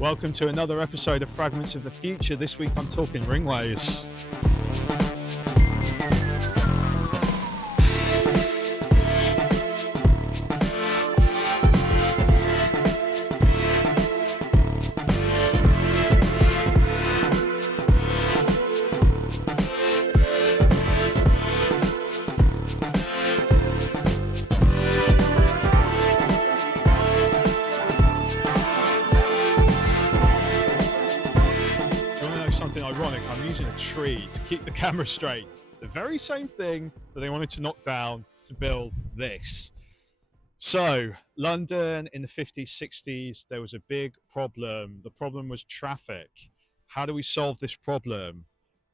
Welcome to another episode of Fragments of the Future. This week I'm talking ringways. Ironic, I'm using a tree to keep the camera straight. The very same thing that they wanted to knock down to build this. So, London in the 50s, 60s, there was a big problem. The problem was traffic. How do we solve this problem?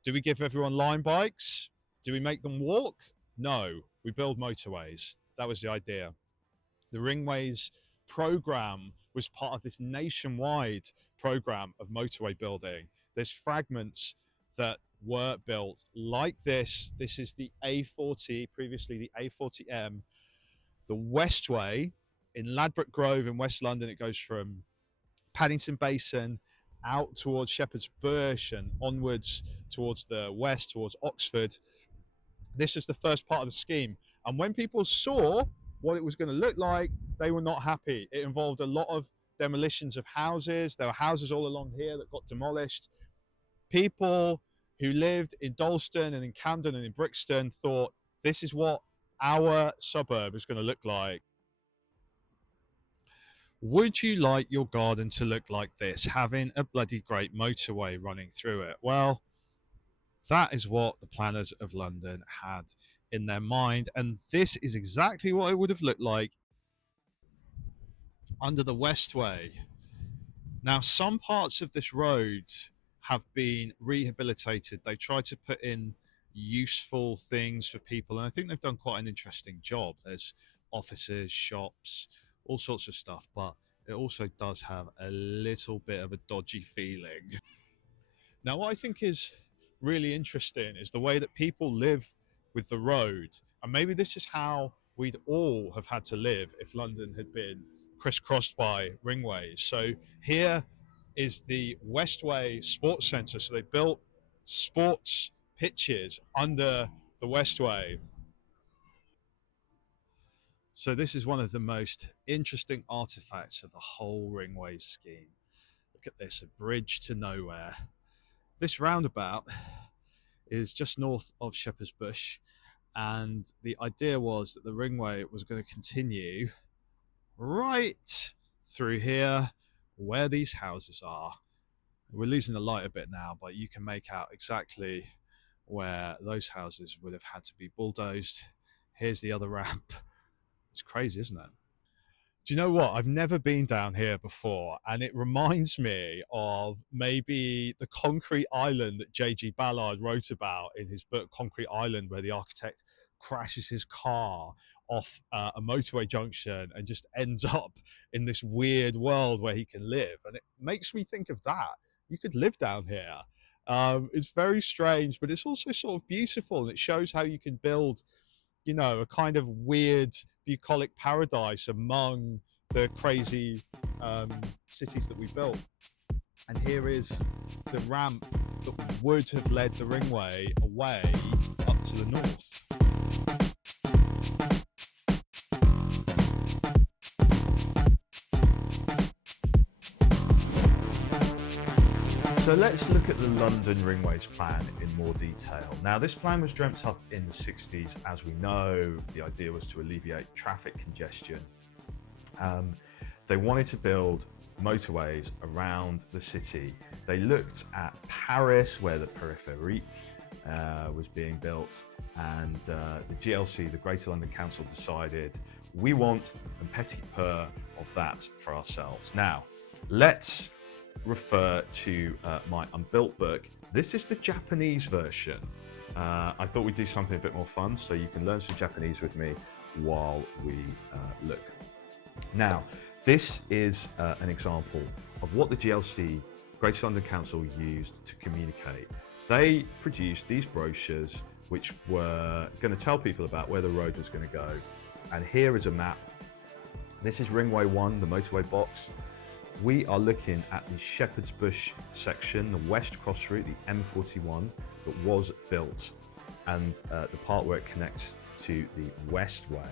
Do we give everyone line bikes? Do we make them walk? No, we build motorways. That was the idea. The Ringways program was part of this nationwide program of motorway building. There's fragments that were built like this. This is the A40, previously the A40M. The Westway in Ladbroke Grove in West London. It goes from Paddington Basin out towards Shepherd's Bush and onwards towards the west, towards Oxford. This is the first part of the scheme. And when people saw what it was going to look like, they were not happy. It involved a lot of demolitions of houses. There were houses all along here that got demolished. People who lived in Dalston and in Camden and in Brixton thought, this is what our suburb is going to look like. Would you like your garden to look like this, having a bloody great motorway running through it? Well, that is what the planners of London had in their mind, and this is exactly what it would have looked like under the Westway. Now, some parts of this road have been rehabilitated. They tried to put in useful things for people, and I think they've done quite an interesting job. There's offices, shops, all sorts of stuff, but it also does have a little bit of a dodgy feeling. Now, what I think is really interesting is the way that people live with the road, and maybe this is how we'd all have had to live if London had been crisscrossed by ringways. So here is the Westway Sports Centre. So they built sports pitches under the Westway. So this is one of the most interesting artifacts of the whole ringways scheme. Look at this, a bridge to nowhere. This roundabout is just north of Shepherd's Bush, and the idea was that the ringway was going to continue right through here where these houses are. We're losing the light a bit now, but you can make out exactly where those houses would have had to be bulldozed. Here's the other ramp. It's crazy, isn't it? Do you know what? I've never been down here before, and it reminds me of maybe the concrete island that J.G. Ballard wrote about in his book Concrete Island, where the architect crashes his car off a motorway junction and just ends up in this weird world where he can live. And it makes me think of that. You could live down here. It's very strange, but it's also sort of beautiful, and it shows how you can build, you know, a kind of weird bucolic paradise among the crazy cities that we built. And here is the ramp that would have led the ringway away up to the north. So let's look at the London Ringways plan in more detail. Now, this plan was dreamt up in the 60s. As we know, the idea was to alleviate traffic congestion. They wanted to build motorways around the city. They looked at Paris, where the Périphérique was being built, and the GLC, the Greater London Council, decided we want a petit peu of that for ourselves. Now, let's refer to my Unbuilt book. This is the Japanese version. I thought we'd do something a bit more fun, so you can learn some Japanese with me while we look. Now, this is an example of what the GLC, Greater London Council, used to communicate. They produced these brochures which were going to tell people about where the road was going to go. And here is a map. This is Ringway 1, the motorway box. we are looking at the Shepherd's Bush section, the West Cross Route, the M41 that was built, and the part where it connects to the Westway.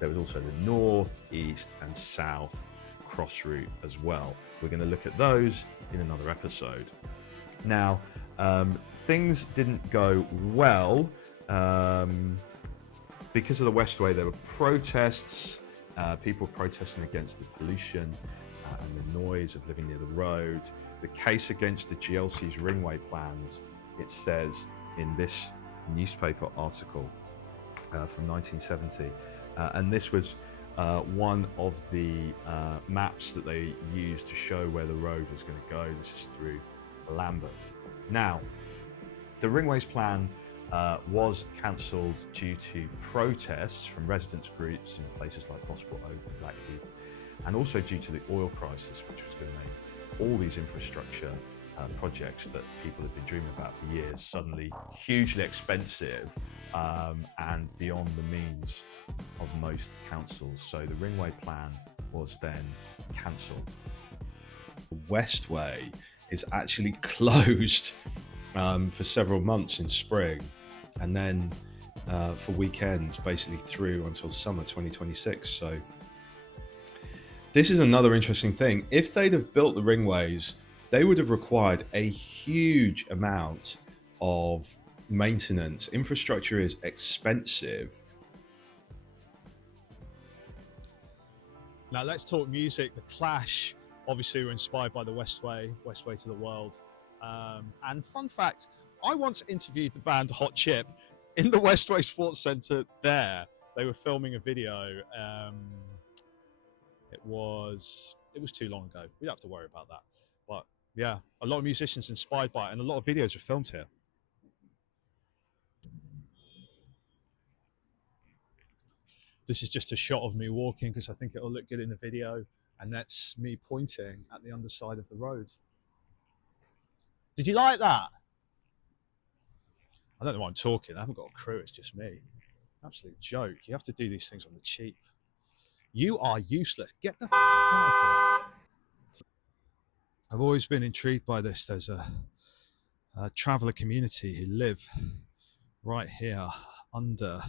There was also the north, east and south cross route as well. We're going to look at those in another episode. Now, things didn't go well because of the Westway. There were protests, people protesting against the pollution and the noise of living near the road. The case against the GLC's ringway plans, it says in this newspaper article from 1970, and this was one of the maps that they used to show where the road was going to go. This is through Lambeth. Now, the ringways plan was cancelled due to protests from residents groups in places like Gosport Oak and Blackheath, and also due to the oil crisis, which was going to make all these infrastructure projects that people had been dreaming about for years suddenly hugely expensive and beyond the means of most councils. So the ringway plan was then cancelled. Westway is actually closed for several months in spring, and then for weekends basically through until summer 2026. So this is another interesting thing. If they'd have built the ringways, they would have required a huge amount of maintenance. Infrastructure is expensive. Now let's talk music. The Clash obviously were inspired by the Westway, Westway to the World. And fun fact, I once interviewed the band Hot Chip in the Westway Sports Centre there. They were filming a video. It was too long ago. We don't have to worry about that. But yeah, a lot of musicians inspired by it, and a lot of videos were filmed here. This is just a shot of me walking because I think it'll look good in the video, and that's me pointing at the underside of the road. Did you like that? I don't know why I'm talking. I haven't got a crew. It's just me. Absolute joke. You have to do these things on the cheap. You are useless. Get the out of here. I've always been intrigued by this. There's a traveller community who live right here under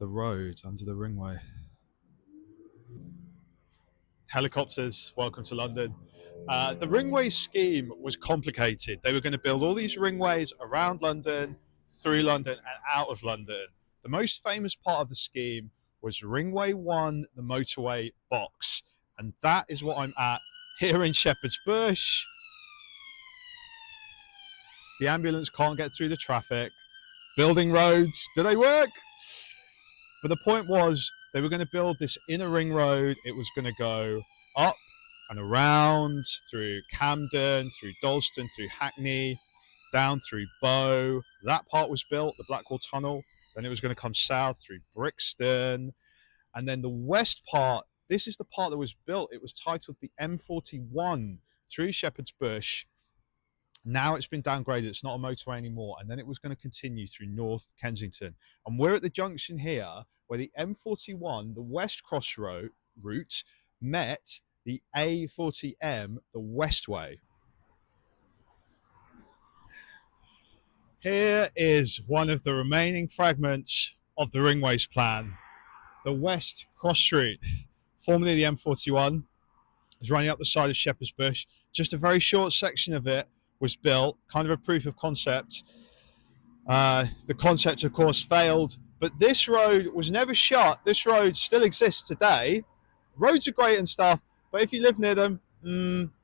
the road, under the ringway. Helicopters, welcome to London. The ringway scheme was complicated. They were going to build all these ringways around London, through London and out of London. The most famous part of the scheme was Ringway 1, the motorway box. And that is what I'm at here in Shepherd's Bush. The ambulance can't get through the traffic. Building roads, do they work? But the point was, they were going to build this inner ring road. It was going to go up and around through Camden, through Dalston, through Hackney, down through Bow. That part was built, the Blackwall Tunnel. Then it was going to come south through Brixton. And then the west part, this is the part that was built. It was titled the M41 through Shepherd's Bush. Now it's been downgraded. It's not a motorway anymore. And then it was going to continue through North Kensington. And we're at the junction here where the M41, the West Cross route, met the A40M, the Westway. Here is one of the remaining fragments of the Ringways plan. The West Cross route, formerly the M41, is running up the side of Shepherd's Bush. Just a very short section of it was built, kind of a proof of concept. The concept, of course, failed, but this road was never shut. This road still exists today. Roads are great and stuff, but if you live near them,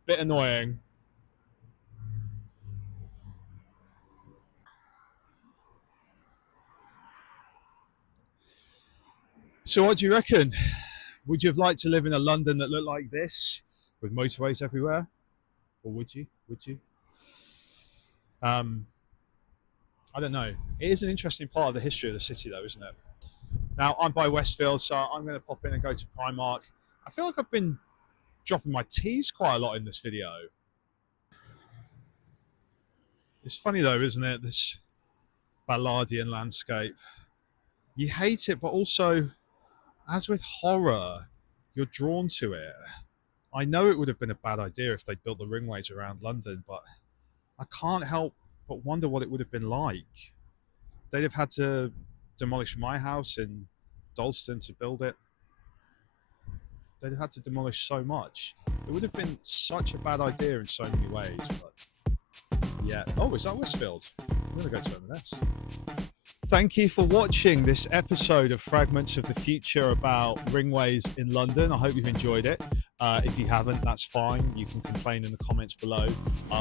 bit annoying. So what do you reckon? Would you have liked to live in a London that looked like this, with motorways everywhere? Or would you? I don't know. It is an interesting part of the history of the city though, isn't it? Now, I'm by Westfield, so I'm going to pop in and go to Primark. I feel like I've been dropping my T's quite a lot in this video. It's funny though, isn't it? This Ballardian landscape. You hate it, but also, as with horror, you're drawn to it. I know it would have been a bad idea if they built the ringways around London, but I can't help but wonder what it would have been like. They'd have had to demolish my house in Dalston to build it. They'd have had to demolish so much. It would have been such a bad idea in so many ways, but yeah. Oh, is that Westfield? I'm going to go to M&S. Thank you for watching this episode of Fragments of the Future about ringways in London. I hope you've enjoyed it. If you haven't, that's fine. You can complain in the comments below,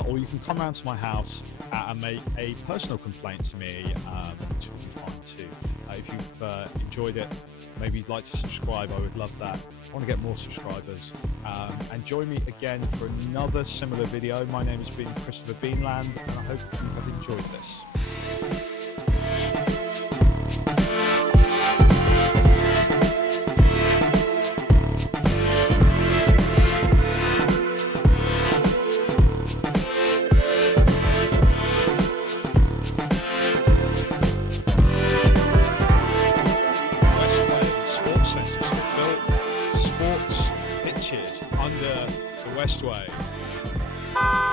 or you can come round to my house and make a personal complaint to me, which will be fine too. If you've enjoyed it, maybe you'd like to subscribe. I would love that. I want to get more subscribers. And join me again for another similar video. My name has been Christopher Beanland, and I hope you have enjoyed this. Under the Westway.